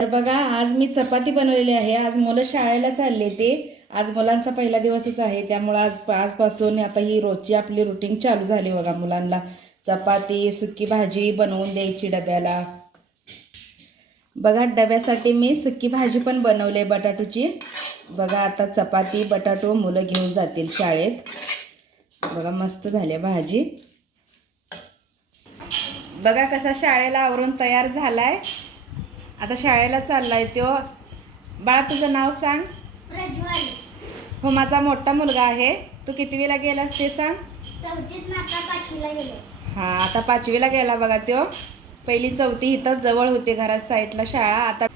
तर बघा आज मी चपाती बनवलेली आहे. आज मुलं शाळेला चालले ते. आज मुलांचा पहिला दिवसच आहे. त्यामुळं आज आजपासून आता ही रोजची आपली रुटीन चालू झाली बघा मुलांना. चपाती सुकी भाजी बनवून द्यायची डब्याला. बघा डब्यासाठी मी सुकी भाजी पण बनवली बटाटूची. बघा आता चपाती बटाटो मुलं घेऊन जातील शाळेत. बघा मस्त झाली आहे भाजी. बघा कसा शाळेला आवरून तयार झालाय. आता शाळेला चाललाय तो. बाळा तुझं नाव सांग. प्रज्वल. हो माझा मोठा मुलगा आहे. तू कितवीला गेलास ते सांग. चौथीत नाता पाचवीला गेलो. हां आता पाचवीला गेला बघा तो. पहिली चौथी इथंच जवळ होती घरात साईडला शाळा. आता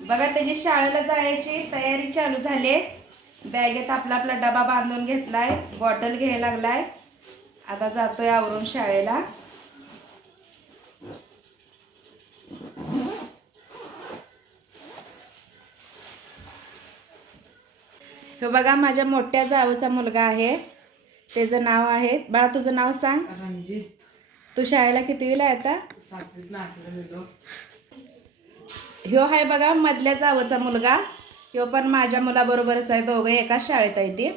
बघा त्याची शाळेला जायची तयारी चालू झाली. बॅगेत आपला आपला डबा बांधून घेतलाय. बॉटल घ्यायला लागलाय. आता जातोय आवरून शाळेला. तो बघा माझ्या मोठ्या जावचा मुलगा आहे. त्याचं नाव आहे. बाळा तुझं नाव सांग. रणजित. तू शाळेला कितवीला आहे आता? गेलो ह्यो आहे बघा मधल्या जावचा मुलगा. ह्यो पण माझ्या मुलाबरोबरच आहे. दोघं एकाच शाळेत आहे ते.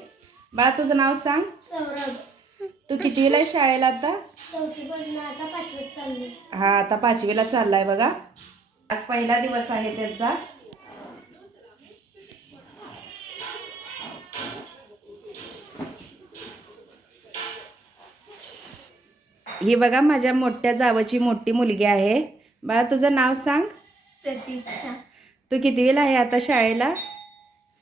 बाळा तुझं नाव सांग. सौरभ. तू कितवीला आहे शाळेला आता? चौथी पण आता पाचवीत चालली. हा आता पाचवीला चाललाय बघा. आज पहिला दिवस आहे त्यांचा. ही बघा माझ्या मोठ्या जावची मोठी मुलगी आहे. बाळा तुझं नाव सांग? प्रतीक्षा. तू कितवीला आहे आता शाळेला?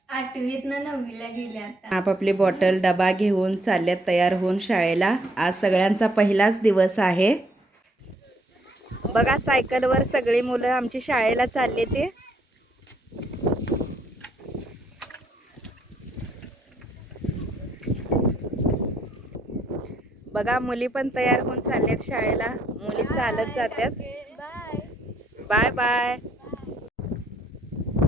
आठवीत ना नववीला गेले आता. आपापली बॉटल डबा घेऊन चालल्यात तयार होऊन शाळेला. आज सगळ्यांचा पहिलाच दिवस आहे. बघा सायकलवर सगळी मुलं आमची शाळेला चालले ते. बघा मुली पण तयार होऊन चालल्यात शाळेला. मुली चालत जात्यात. Bye bye.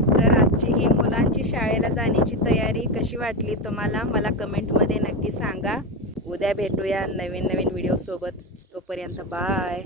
तर आजची ही मुलांची शाळेला जाण्याची तयारी कशी वाटली तुम्हाला मला कमेंटमध्ये नक्की सांगा. उद्या भेटूया नवीन नवीन व्हिडिओसोबत तोपर्यंत बाय.